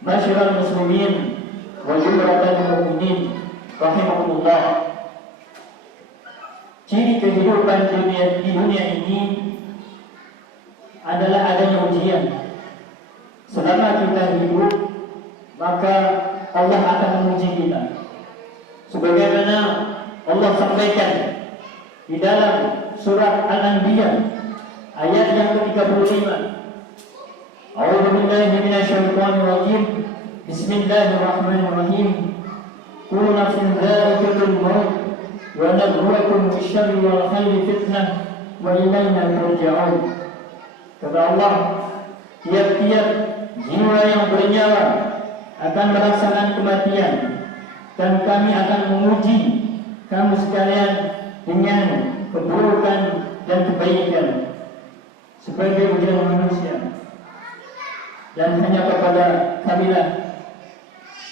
Masyiral muslimin wa jumlatal mu'minin rahimakumullah. Ciri kehidupan di dunia ini adalah adanya ujian. Selama kita hidup, maka Allah akan menguji kita. Sebagaimana Allah sampaikan di dalam surat Al-Anbiya ayat yang ke-35. A'udzu billahi minasyaitonir rajim. Bismillahirrahmanirrahim. Kullu nafsin dha'iqatul maut wa nabluwakum bisyarri wal khairi fitnah wa ilaina turja'un. Kata Allah, tiap-tiap jiwa yang bernyawa akan merasakan kematian, dan kami akan menguji kamu sekalian dengan keburukan dan kebaikan sebagai ujian manusia, dan hanya kepada kamilah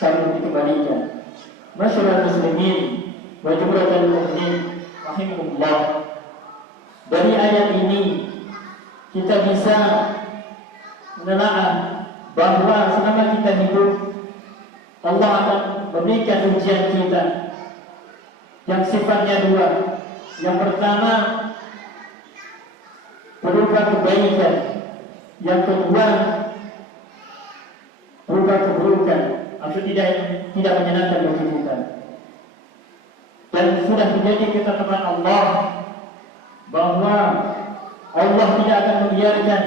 kamu dikembalikan. Masyarakat muslimin wa jumlatul mu'minin rahimakumullah. Dari ayat ini kita bisa menelaah bahwa selama kita hidup, Allah akan memberikan ujian kita yang sifatnya dua. Yang pertama berupa kebaikan, yang kedua berupa keburukan atau tidak menyenangkan bagi kita. Dan sudah menjadi ketetapan Allah bahwa Allah tidak akan membiarkan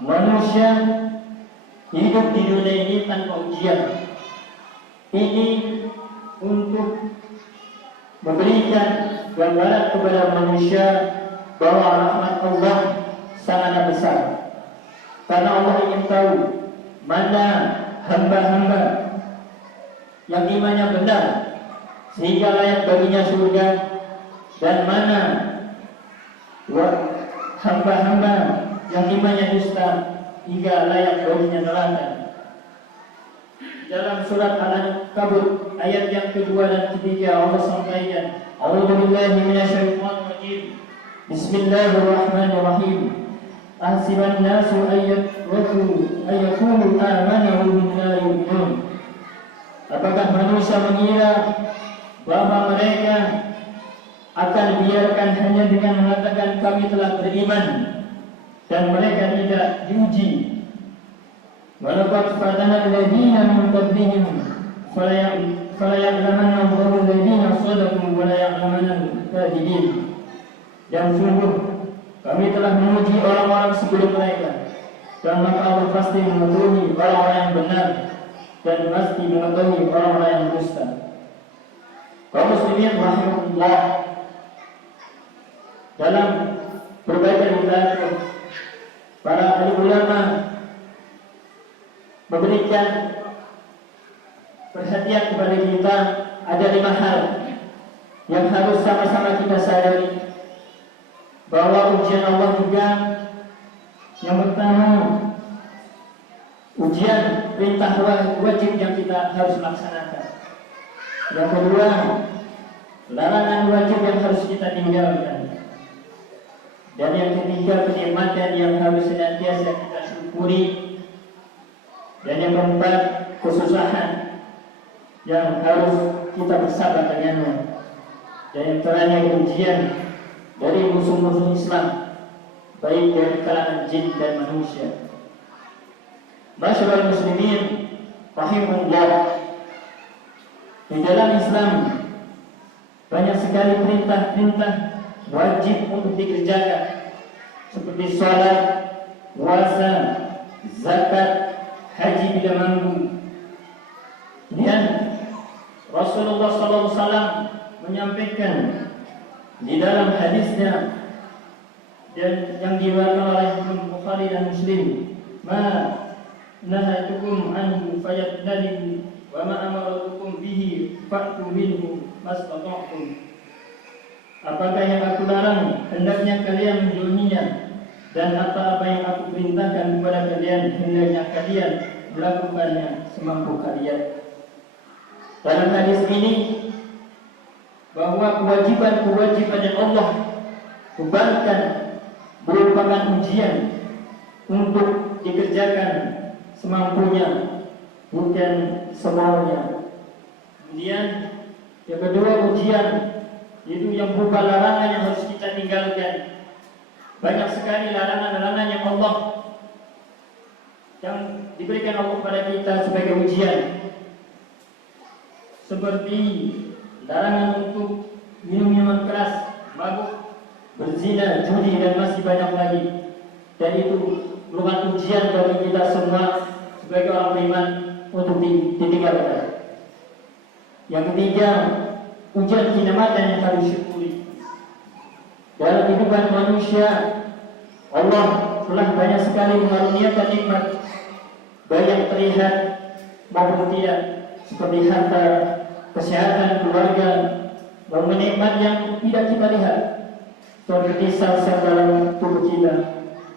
manusia hidup di dunia ini tanpa ujian. Ini untuk memberikan gambaran kepada manusia bahwa rahmat Allah sangat besar. Karena Allah ingin tahu mana hamba-hamba yang imannya benar sehingga layak baginya surga, dan mana hamba-hamba yang imannya dusta hingga layak baginya neraka. Dalam surat Al-Ankabut ayat yang kedua dan ketiga Allah sampaikan, A'udzu billahi minasyaitonir rajim. Bismillahirrahmanirrahim. Ahsiban nasu ayyakunu amanu billahi yu'minun. Apakah manusia mengira bahwa mereka akan dibiarkan hanya dengan mengatakan kami telah beriman dan mereka tidak diuji? Walaqad fatana alladziina min qablihim falaya'lamanna Allahu alladziina shadaqu wa la ya'lamanna al-kaadzibin. Dan sungguh kami telah menguji orang-orang sebelum mereka, dan maka Allah pasti mengetahui orang-orang yang benar dan pasti mengetahui orang-orang yang dusta. Kaum muslimin rahimahullah, dalam berbagai literatur para ahli ulama memberikan perhatian kepada kita. Ada 5 hal yang harus sama-sama kita sadari, bahwa ujian Allah juga. Yang pertama, ujian perintah wajib yang kita harus laksanakan. Yang kedua, larangan wajib yang harus kita tinggalkan. Dan yang ketiga, kenikmatan yang harus senantiasa kita syukuri. Dan yang keempat, kesusahan yang harus kita bersabar dengannya. Dan yang terakhir, ujian dari musuh-musuh Islam, baik dari kalangan jin dan manusia. Masyarakat muslimin rahimahullah, di dalam Islam banyak sekali perintah-perintah wajib untuk dikerjakan, seperti salat, puasa, zakat, haji bila mampu. Dan Rasulullah SAW menyampaikan di dalam hadisnya dan yang diriwayatkan oleh Imam Bukhari dan Muslim, ma nahatukum anhu fayatnalibu wa ma amaratukum bihi fa'tu minhu mastata'tum. Apakah yang aku larang hendaknya kalian menjauhinya, dan apa-apa yang aku perintahkan kepada kalian hendaknya kalian melakukannya semampu kalian. Dalam hadis ini bahwa kewajiban yang Allah bebankan merupakan ujian untuk dikerjakan semampunya, bukan semuanya. Kemudian yang kedua ujian, itu yang berupa larangan yang harus kita tinggalkan. Banyak sekali larangan-larangan yang Allah yang diberikan Allah kepada kita sebagai ujian, seperti larangan untuk minum minuman keras, mabuk, berzina, judi, dan masih banyak lagi. Dan itu merupakan ujian bagi kita semua sebagai orang beriman untuk ditinggalkan. Yang ketiga, ujian kenikmatan yang harus syukuri. Dalam kehidupan manusia, Allah telah banyak sekali mengaruniakan nikmat, baik yang terlihat maupun tidak, seperti harta, kesehatan, keluarga, maupun nikmat yang tidak kita lihat, seperti sel-sel dalam tubuh kita,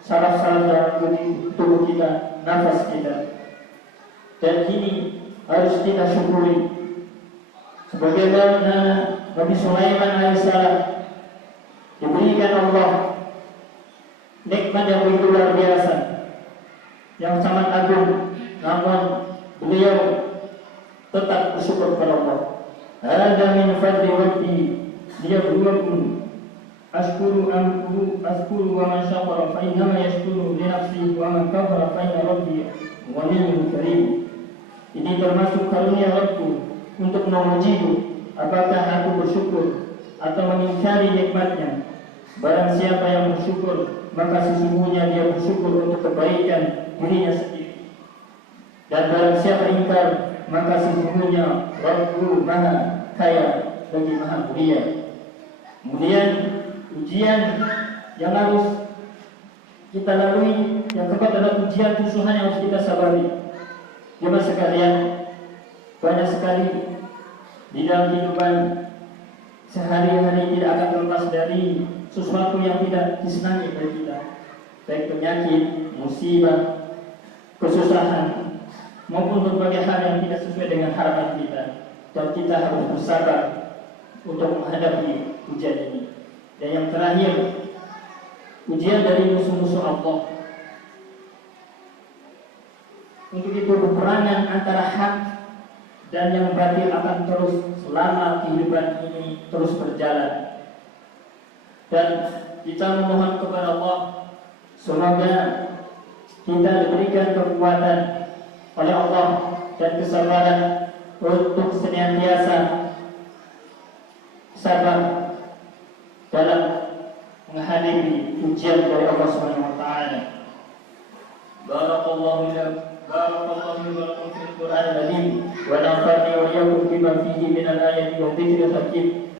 saraf-saraf dalam tubuh kita, nafas kita. Dan ini harus kita syukuri. Sebagaimana Nabi Sulaiman alaihissalam diberikan Allah nikmat yang begitu luar biasa, yang sangat agung, namun beliau tetap bersyukur kepada Allah. Hada min fadli rabbi liyabluwakum ashkuru wa man syakara fa innama yashkuru li nafsihi wa man kafara fa inna rabbi ghaniyyun karim. Ini termasuk karunia Rabbku untuk mengujiku, apakah aku bersyukur atau mengingkari nikmatnya. Barang siapa yang bersyukur, maka sesungguhnya dia bersyukur untuk kebaikan dirinya sendiri. Dan barang siapa ingkar, maka sesungguhnya Rabbku maha kaya lagi maha mulia. Kemudian ujian yang harus kita lalui, yang keempat adalah ujian kesusahan yang harus kita sabari. Jemaah sekalian, banyak sekali di dalam kehidupan sehari-hari tidak akan terlepas dari sesuatu yang tidak disenangi oleh kita, baik penyakit, musibah, kesusahan, maupun berbagai hal yang tidak sesuai dengan harapan kita. Dan kita harus bersabar untuk menghadapi ujian ini. Dan yang terakhir, ujian dari musuh-musuh Allah. Untuk itu peperangan antara hak dan yang batil akan terus selama kehidupan ini terus berjalan. Dan kita memohon kepada Allah, semoga kita diberikan kekuatan oleh Allah dan kesabaran untuk senantiasa sabar dalam menghadapi ujian dari Allah Subhanahu wa taala. Barakallahu lakum fil Qur'anil azim wa nafa'ani wa iyyakum bima fihi minal ayati wa dzikril hakim.